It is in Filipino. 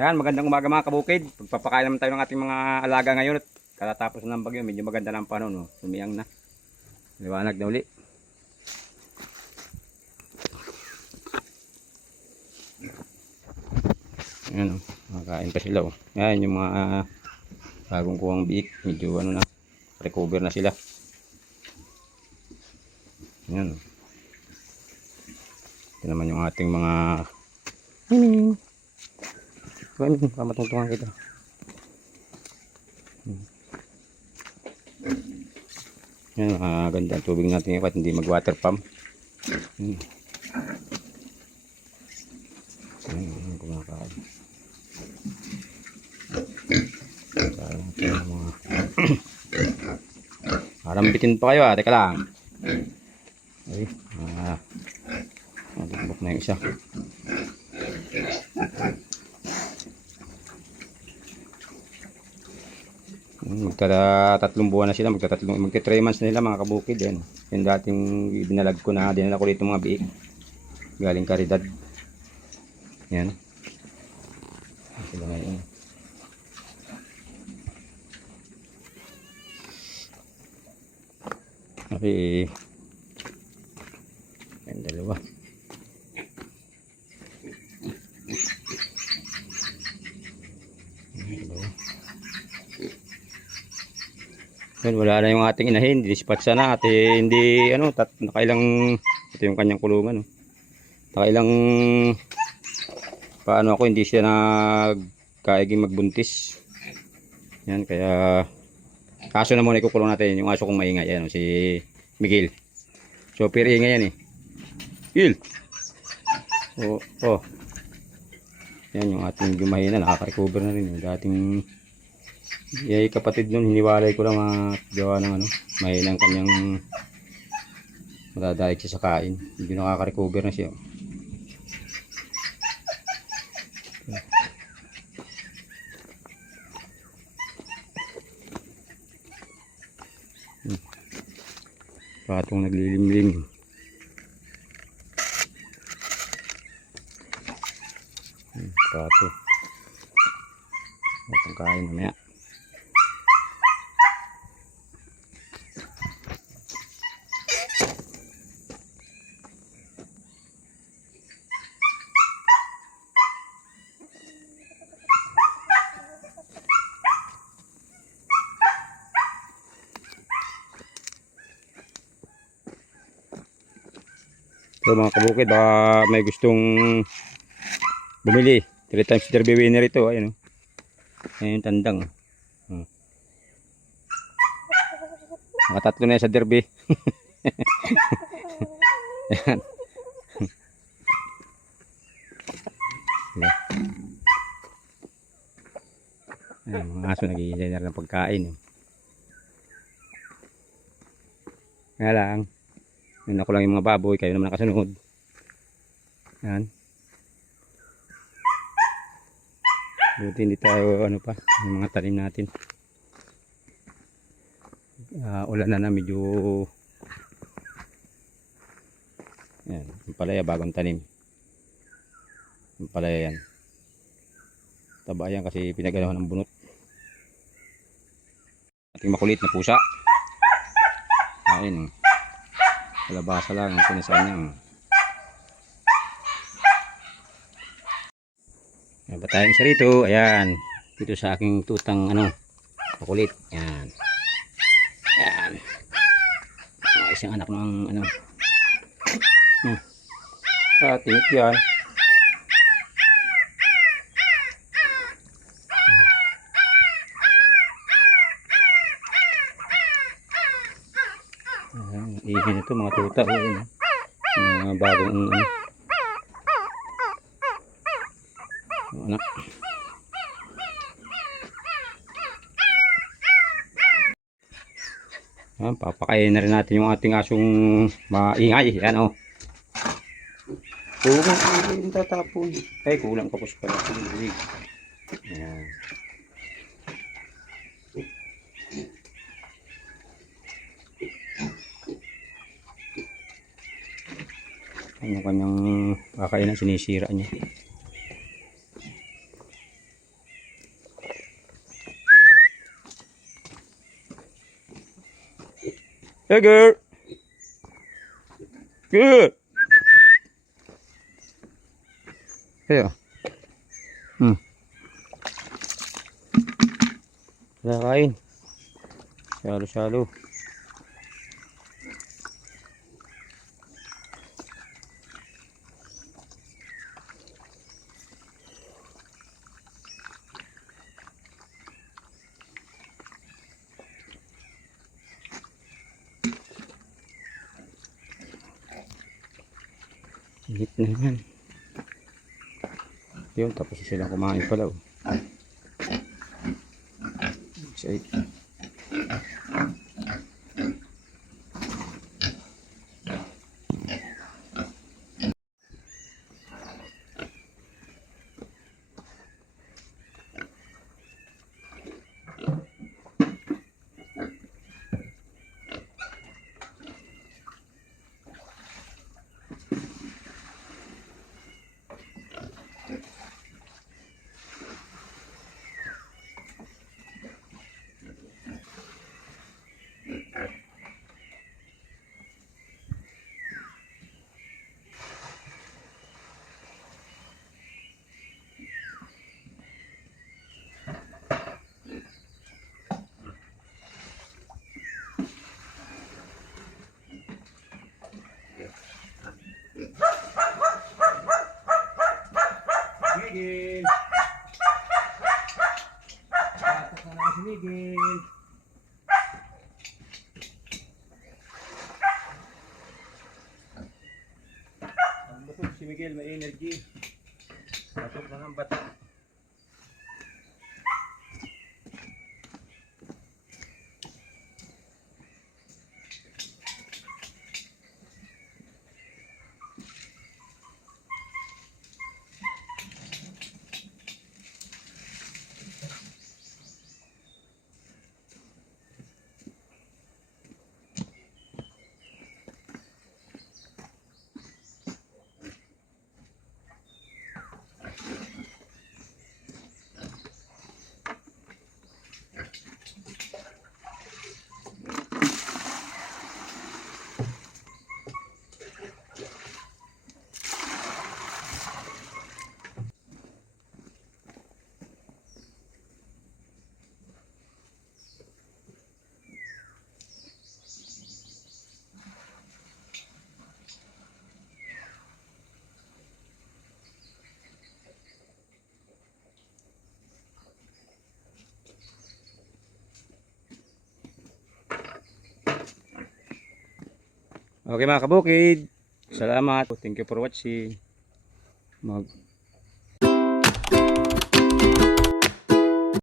Yan, magandang umaga mga kabukid. Pagpapakain naman tayo ng ating mga alaga ngayon at katatapos ng bagyo. Medyo maganda ng panahon. No? Sumiyang na. Liwanag na uli. Ayan o. Makakain pa sila o. Yan yung mga bagong kuwang biik. Medyo ano na. Recover na sila. Ayan o. Ito naman yung ating mga pamatungtungan kita. Yan, ganda ang tubig natin ngayon at hindi mag water pump. Yan, kumakain. Parang bitin pa kayo teka lang. Ay, nabukbok na yung isa. Tatlong buwan na sila, magta 3 months na nila mga kabukid. Yan. Yung dating binalag ko na, dinala ko dito mga biik. Galing Caridad. Yan. Sila ngayon. Okay. Yan dalawa. Yan, wala na yung ating inahin, dispatch na at hindi ano, nakailang ito yung kanyang kulungan. Nakailang paano ako hindi siya nagkaiging magbuntis. Yan kaya kaso na muna ikukulong natin yung aso kong maingay. Yan si Miguel. Super ingay yan eh. Miguel. Oh. Yan yung ating gumahina, nakaka-recover na rin yung dating kapatid nun, hiniwalay ko lang gawa ng ano, mahina ang kanyang madadahig siya sa kain. Hindi nakaka-recover na siya. Patong naglilimlim. Pato. Patong kain mamaya. So mga kabukid, baka may gustong bumili. 3 times derby winner ito. Ayun, ayun yung tandang. Nakatatlo na yan sa derby. Ayan. Ayan, mga aso nag-i-designer ng pagkain. Kaya lang, yun ako lang yung mga baboy, kayo naman nakasunod. Yan. Buti hindi tayo ano pa, yung mga tanim natin. Ulan na medyo. Yan, yung palaya bagong tanim. Yung palaya yan. Taba yan kasi pinagalawan ng bunot. Ating makulit na pusa. Ayun. Kalabasa lang ang kunisan niya. May ba tayong isa rito? Ayan. Dito sa aking tutang ano, makulit. Ayan. Ayan. Mga isang anak ng ano. Tingit yan. Ihin ito mga tuta. Mga bagong ano. Anak. Papakain na rin natin yung ating asong maingay. Yan o. Kulang yung tatapon. Ay kulang pa po pala. Yan. Ang kanyang kakainan sinisira niya. Hey girl. Good. Hey. Kain. Salo-salo. Hit na naman. Yun, tapos sila kumain pala. Oh. Say. Miguel. Pasok na naman si Miguel. Ang busog si Miguel, may energy. Pasok na ng bata. Okay mga kabukid, salamat. Thank you for watching.